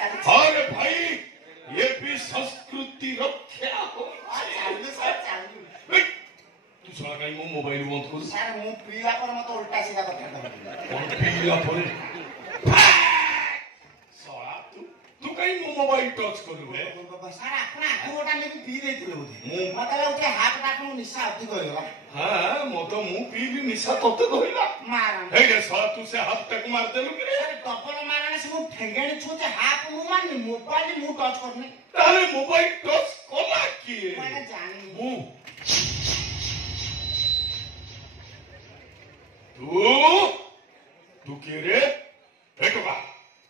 अरे भाई ये भी संस्कृति रक्षा हो तू साला कहीं वो मोबाइल बंद कर सर मु पीला पर मत उल्टा सीधा कथा पीला पर साला तू कहीं वो मोबाइल टच करू बे सर आपण आगोटा ने पी देथिले बोधे मत लाउते हाथ टाकनु निशा अधिक होइला हां मत मु पीली निशा तते धइला मारन हे रे साला तू से हाथ टक मार देलु के सर डबल मारने से मु ठेंगेणी छुते हाथ मु मारनी मोबाइल मु टच करनी तारे मोबाइल टच कोला की माने जानी मु तू के रे बेटका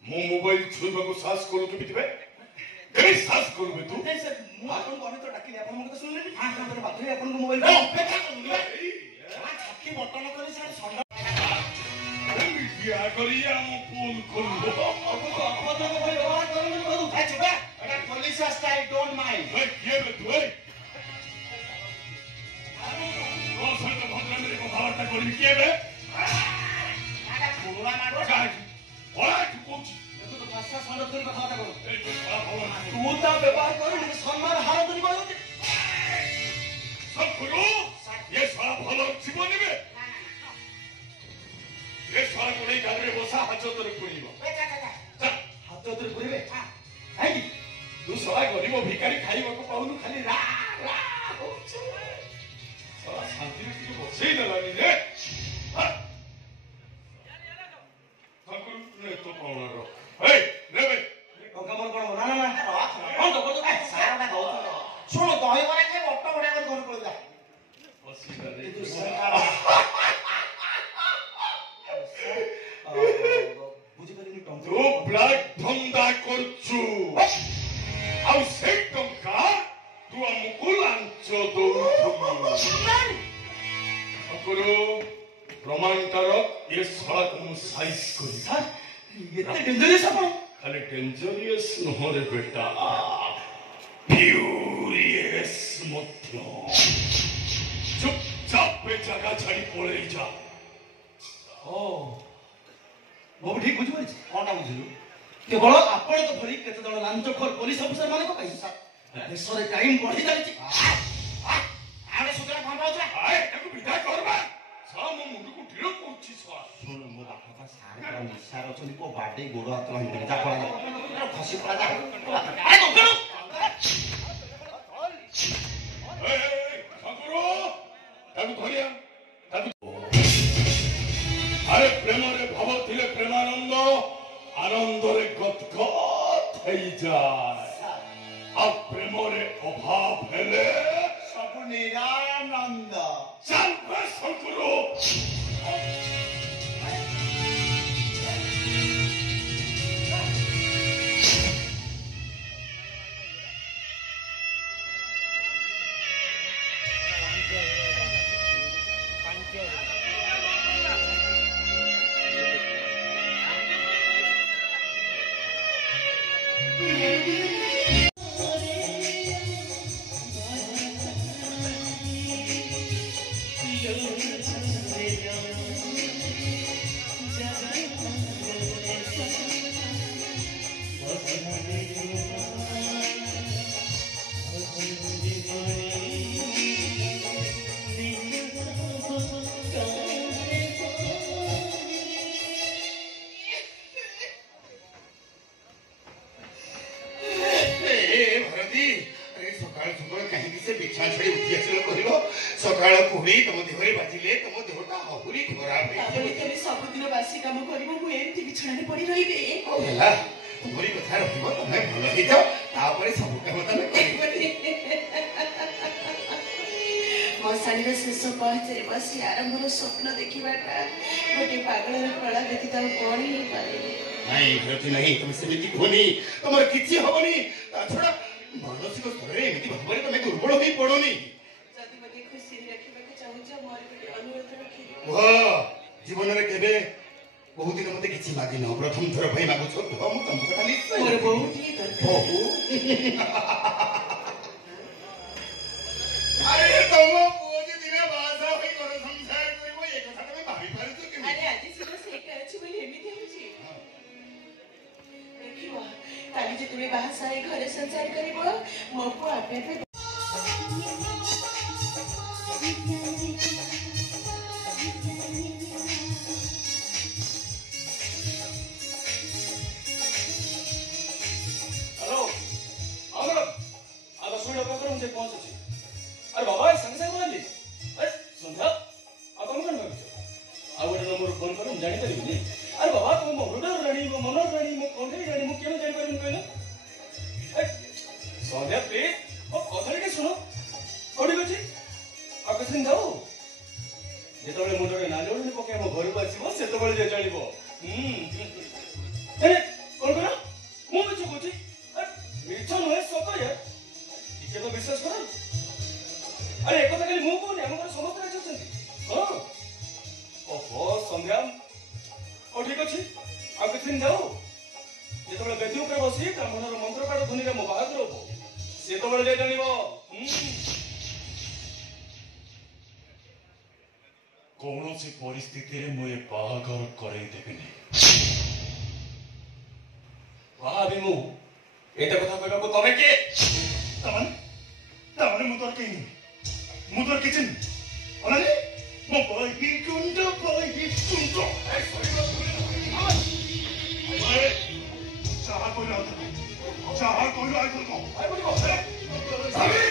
मो मोबाइल छुइबा को साहस करू के बितबे कई साहस करू बे तू सर मु आपन को तो डाकिले आपन मके तो सुनले हां हां तो बात आपन को मोबाइल अपेक्षा करू हां छक्की बटन करी सर संड क्या करिया मो फोन करू अपना मोबाइल व्यवहार करू करू ए चुपा एटा पुलिस स्टाइल डोंट माइंड भाई के बे तू ओ सर तो भद्र मेरे को खबर तक करी के बे आटा पुरुवा मारो ओए तू कोच तो भाषा संड करी कथा करू ए तू ता व्यवहार करू सम्मान हार करी बोलू सब करू ये साला भलो जीवन में ये साला को नहीं गाड़ी में बसा हाथ तोरे पुरीबो हाथ तोरे पुरीबे हां तू साला गरीब भिखारी खाइबा को पाउनु खाली रा रा होछ साला शांति से तू बसई दलानी रे ठाकुर ने तो पाउना रो ए रे बे कमर कोन ना ना ना कोन तो कोन सारा का दो सुनो दही बरा खाइ ऑटो बडा कर घर पड़ जा बसी रे तू सरकार बुझी परिनी टंक तू ब्लैक धंदा करछु आउ से टंका तू हमको लांच दो ठाकुर प्रमाण करो ये साला को साइज करी सर ये ते डेंजरस अपन खाली डेंजरियस न रे बेटा फ्यूरियस मध्य चुपचाप पे जगह छाड़ी पड़े जा ओ वो ठीक बुझी परिछ कोनटा बुझिलु केवल आपण तो भरी केते जण लांचखोर पुलिस अफसर माने को कहि देशरे टाइम बढ़ी जाली आरे सुतरा फंडा होतरा आए ताको विदा करबा साला मो मुंड को ढिलो करछि साला सुन मो बापा सारे का निसार अछनी को बाडे गोड़ हाथ हिंदी जा पड़ा खसी पड़ा जा अरे तो करो ए ठाकुर ताको धरिया ताको अरे प्रेम रे भाव थिले प्रेमानंद आनंद रे गदगद हेई जाय आ प्रेम रे अभाव हेले सब निरानंद चल बस करो सकाळ कुहड़ी तुम देहरे बाजिले तुम देहटा अहुरी खराब ताबले तमे सब दिन बासी काम करिवो मु एंती बिछाने पड़ी रहिबे ओ हेला तुमरी कथा रहिबो तमे भलो हि जाओ तापरे सब काम तमे करिबे मसाणीर शेष पहचरे बसी आरंभर स्वप्न देखिबाटा गोटे पागलर कला व्यतीत कौन ही पारे नहीं भरती नहीं तुम सेमिति कोनी तमर किछि होबनी ता छोड़ा मानसिक स्तरे एमिति भाबरे तमे दुर्बल होई पड़ोनी जदि मते खुशी रखिबा के चाहू छ मोर गोटे अनुरोध रखि वाह जीवन रे केबे बहुत दिन मते किछि मागी न प्रथम थर भाई मागु छ तो हम तुम कथा निश्चय मोर बहुत ही दरकार अरे तुम पूजी दिने बासा होई कर संसार करबो एक कथा तमे भाबी पारछु कि अरे आज सिर्फ से कर छी बोली एमिति होची देखिवा काली जेतबे बाहा सारे घरे संसार करिबो मो को आपे आपे हेलो अमर आधा सुइडा पकरम जे पहुंच छी अरे बाबा संग संग बोली अरे संध्या आ कौन कौन भाई आ गोटे नंबर फोन करूँ जानी पारिबनी अरे बाबा तुम मो हृदय राणी मो मन राणी मो कंठे राणी मो केन जानी पारिबनी कहना संध्या प्लीज मो कथा के सुनो कोडी बची आ कथिन जाऊ जेतबेले मुंडरे नालोनी पके मो घर को आसीबो सेतबेले जे जानिबो अरे कोन करा मो बची कोची अरे मिछ नहे सत यार टिके तो विश्वास करो अरे एक कथा खाली मु कोनी हम घर समस्त राजी अछंती हां ओहो संग्राम ओ ठीक अछि आ कथिन जाऊ जेतबेले बेदी ऊपर बसी ब्राह्मणर मंत्र पाठ ध्वनिरे मो बाहादुर हो सेतबेले जे जानिबो कौनसी परिस्थिति रे मुझे बाहागर करे देबिनी भाभी मु एटा कथा कहबा को तमे के तमन मु तोर केनी मु तोर किचन अरे मो बही कुंड अरे चाहा कोई ना चाहा कोई ना को आई बोली को सामी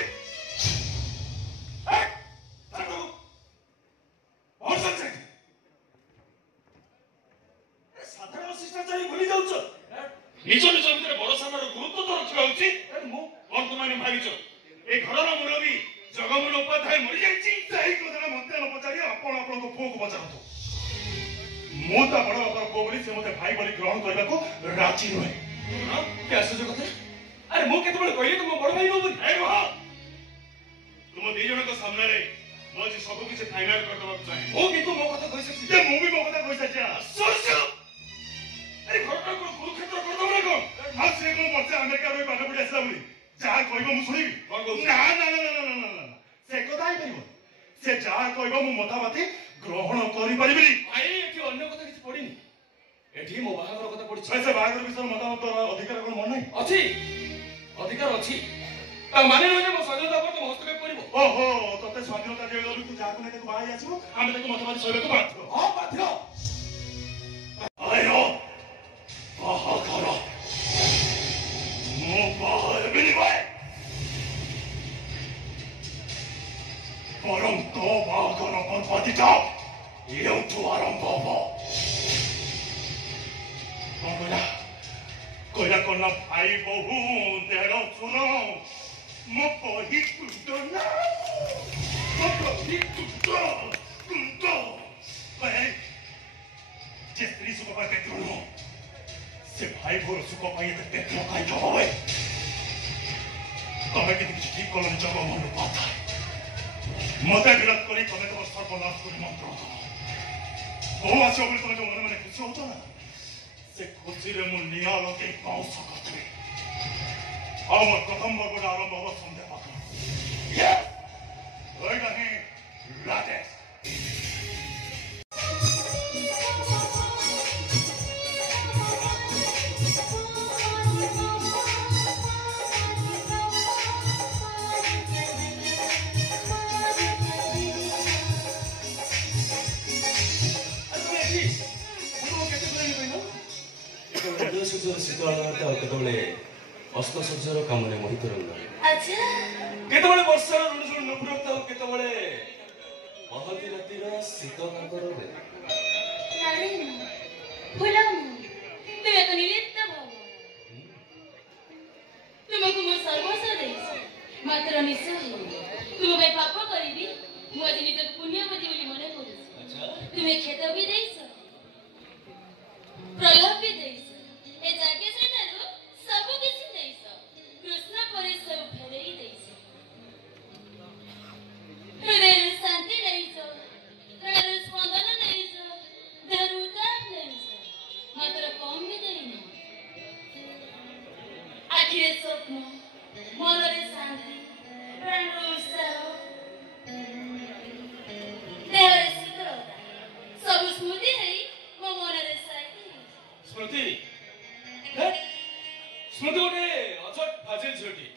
और सच्चे साधारण शिष्टाचार भूली जाउछ निज निज भितर बड़ सामर गुरुत्व तो रखा उचित अरे मु कौन तुम भाविच ए घर मुरबी जगमोहन उपाध्याय मरी जाइए कथा मत न पचारि आपण आपण पुओ को पचारतु मु ता बड़ बापर पुओ बोली से मते भाई बोली ग्रहण करबा को राजी नुहे क्या सोच कथा अरे मु केतबेले कहली तुम बड़ भाई हो बोली ए वाह तुम दी जन को सामने रे मो जी सब कुछ फाइनल कर दबा चाहे मु किंतु मो कथा कहि सकछि जे मु भी मो कथा कहि सच्चा सोच अरे घरटा को कुरुक्षेत्र कर दबा को हां से को मते अमेरिका रे पाठ पढ़ि आसला बोली जा कहबो मु सुनिबी कौन कहू ना ना ना ना ना ना से कथा ही परिबो से जा कहबो मु मतामती ग्रहण करि परिबिनी भाई एठी अन्य कथा किछ पडिनी एठी मो बाहागर कथा पडिछ से बागर विषय मतामत अधिकार कोन मन नाही अछि अधिकार अछि ता माने नहे मो स्वाधीनता पर तुम हस्तक्षेप करिवो ओहो तते स्वाधीनता दे गलु तू जाको ने को बाहाई आछो आमे ताको मतामती सहिले को बाध्य हां बाध्य आयो बाहागर मो बाहार बिनी भाई परम तो बाहागर बर्बादिता एउठु आरंभ हबो कोइला कोना भाई बहु देरो सुनो मो बही कुंडो ना मो बही कुंडो भाई जे स्त्री सुख पाए देखो से भाई भोर सुख पाए देखो काई होवे तमे के किछ ठीक कोन जगह मन पाता मते विरोध करी तमे तो सर्वनाश करी मंत्र ओ आछो बोली तमे मन मन खुशी होतो ना से खुशी रे मु निया लगे पाउस करते हम प्रथम वर्ग आरंभ हो संध्या पाकर ये ओइ नहीं लाटे केतबेले अस्त सज्जर कामने मोहित रंग अच्छा केतबेले वर्षार ऋणुषुण नुपुरता केतबेले महती रातिर शीत काकर नारी फुलम तुमे को निमित्त भव तुमको मो सर्वस्व देइस मात्र मिस तुम पे पाप करिबी मो आज निज पुण्यवती बोली मने करू अच्छा तुमे खेत भी देइस प्रलोभ भी देइस ए जाके सेनारु सब किछि देइस कृष्ण परे सब फेरई देइस हृदय शांति देइस हृदय स्पंदन देइस धरुताप देइस मात्र कम भी देइना आखिरे स्वप्न मनरे शांति प्राणर उत्साह देहरे शीतलता सब स्मृति है मो मनरे शांति स्मृति ସ୍ମୃତି ଗୋଟେ ଅଚଟ ଫାଜିଲ ଝିଅଟି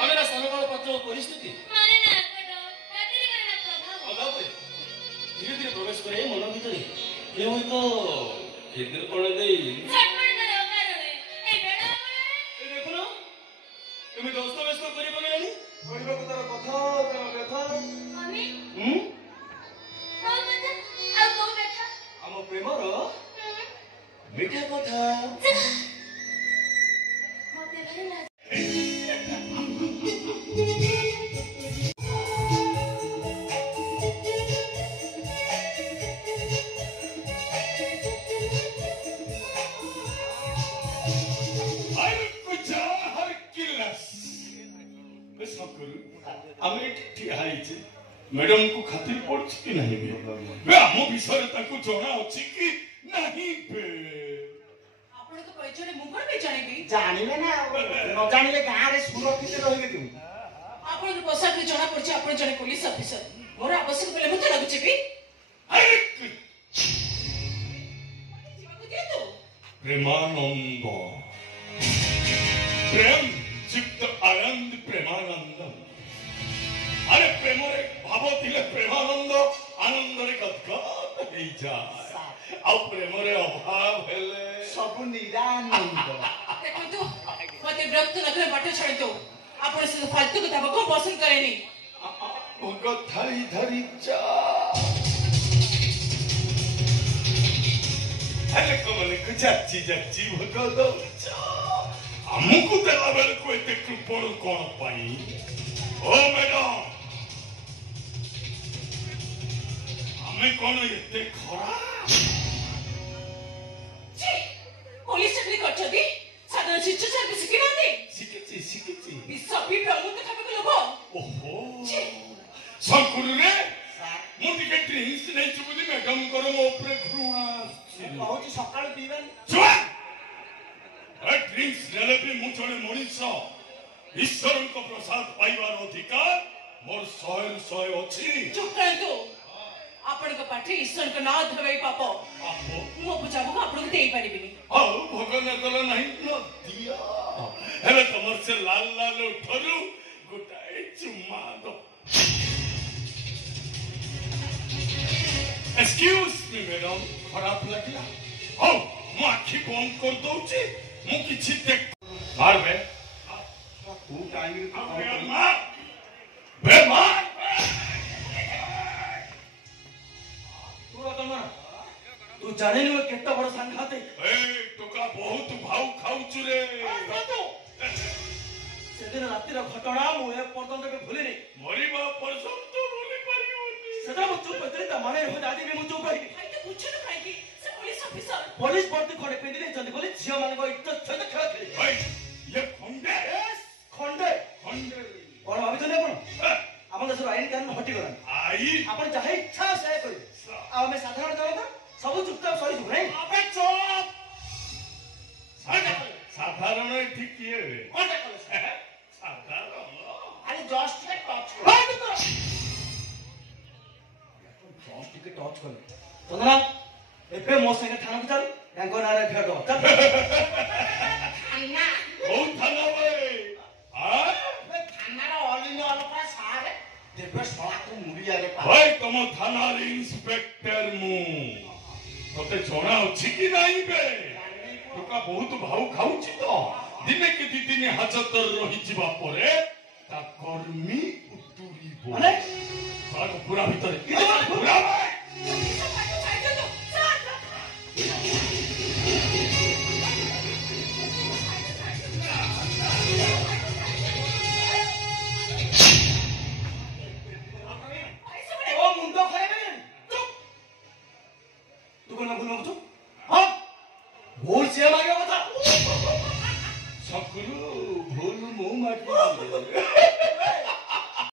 ଆମେ ନା ସ୍ଥାନକାଳ ପାତ୍ର ପରିସ୍ଥିତି ମାନେ ନା କଟ କାତିରେ করে না প্রভাব ଅଭାବରେ ଧୀରେ ଧୀରେ ପ୍ରବେଶ କରେ ମନ ଭିତରେ କେଉଁ ଏକ କ୍ଷେତ୍ର କୋଣ ଦେଇ ছটপট করে অকারণে এই বেড়া ଏ ଦେଖୁନ କେମିତି ଅସ୍ତବ୍ୟସ୍ତ କରି ପକେଇଲାଣି କହିବାକୁ ତାର କଥା ତାର ବ୍ୟଥା আমি ହୁଁ কোন কথা ଆଉ କୋଉ କଥା ଆମ ପ୍ରେମର ମିଠା କଥା ମତେ ଭଲ ଲାଗ मैडम को खातिर पड़छ कि नहीं बे आम विषय ताको जणा अछि कि नहीं बे आपण तो परिचय मु कोन जानबी ଜାଣିବେ ନା ନ ଜାଣିଲେ ଗାଁରେ ସୁରକ୍ଷିତ ରହିବେ କେମିତି आपण तो पोशाक रे जणा पड़छ आपण जने पुलिस ऑफिसर मोर आवश्यक पले मते लागुछि बी अरे जीवाको दे तो प्रेमानंद प्रेम चित्त आनंद प्रेमानंद अरे प्रेम रे भाव थिले प्रेमानंद आनंद रे गदगद हेई जाय आ प्रेम रे अभाव हेले ସବୁ ନିରାନନ୍ଦ देखो तो मते विरक्त नखरे बाटे छाड़ी दो आपण से फालतू कथा को पसंद करेनी भोग थाली धरी जा हेले कमले को जाची जाची भोग दो हमको देला बेले को एते कृपण कोन पाई ओ मैडम हमें कौन एते खरा छी पुलिस चाकरी करछदी साधारण शिक्षा सर्विस सिकिनांदी शिकिची विश्व भी प्रमुख कथा को लोभ ओहो छी संकुरु रे मुंडी के ड्रिंक्स नहीं चुबुदी मैडम करो मो ऊपर घृणा କହୁଛି ସକାଳୁ ପିଇବେନି छुआ ए ड्रिंक्स नेले भी मु जणे मनीष ईश्वर को प्रसाद पाइबार अधिकार मोर सहल सह अछि चुप कर दो आपण को पाठी ईश्वर को ना धरवे पाप आपो मो बुझाबो आपण को देई परिबिनी आओ भगवान दल नहीं न दिया हेले तमर से लाल लाल उठरू गोटाए चुम्मा दो एक्सक्यूज मी मैडम खराब लगिला हो मु आखि बंद कर दउची मु किछि देख मार बे ତୁ ଟାଇମରେ ତୁ କଣ କରିବୁ? मार बे मार ତୁ ଜାଣିନୁ ଏ କେତେ ବଡ ସାଂଘାତିକ ए टोका बहुत भाव खाउछु रे ସେଦିନ ରାତିର ଘଟଣା ମୁଁ ଏ ପର୍ଯ୍ୟନ୍ତ କେବେ ଭୁଲିନି मरिबा पर्यंत बोली परियोनी ସେଦିନ ମୁଁ ଚୁପ୍ କରିଥିଲି ତା ମାନେ ହୁଏ ଆଜି ବି ମୁଁ ଚୁପ୍ ରହିବି भाई तो पूछो ना भाई की से पुलिस ऑफिसर ପୋଲିସ ବର୍ତ୍ତି ଖଣ୍ଡେ ପିନ୍ଧି ଦେଇଛନ୍ତି ବୋଲି ଝିଅ ମାନଙ୍କ ଇଜ୍ଜତ ସହିତ ଖେଳ ଖେଳି भाई ये खंडे ଖଣ୍ଡେ खंडे କଣ ଭାବିଛନ୍ତି ଆପଣ ଆମ ଦେଶର ଆଇନ କାନୁନ ହଟିଗଲାଣି आई ଆପଣ ଯାହା ଇଚ୍ଛା ସେୟା କରିବେ ଆଉ ଆମେ ସାଧାରଣ ଜନତା ସବୁ ଚୁପଚାପ ସହିଯିବୁ ନାଇଁ अबे चुप साधारण ठीक किए रे साधारण ଆରେ ଜଷ୍ଟ ଟିକେ ଟଚ୍ କଲେ ଚନ୍ଦନା ଏବେ ମୋ ସାଙ୍ଗେ ଥାନାକୁ ଚାଲ ତାଙ୍କ ନାଁରେ ଭେଟ ଚାଲ बहुत थाना भाई हां ଥାନାର ଅଲିନ ଅଲକା ସାରେ ଦେବେ ଶଳାକୁ ମୁଡ଼ିଆରେ भाई तुम थाना रे इंस्पेक्टर मु तते जणा अछि कि नाही बे टोका बहुत भाव खाउछि तो दिने के दी दिन हाजत रही जिबा परे ता कर्मी उतुरीबो ମାନେ साग पूरा भीतर पूरा भाई ଓ ମୁଣ୍ଡ ଖାଇବେ ତୁ କଣ ଭୁଲ ମାଗୁଛୁ ହଁ ଭୁଲ ସିଏ ମାଗିବା କଥା सकलू भूल मुंह माटी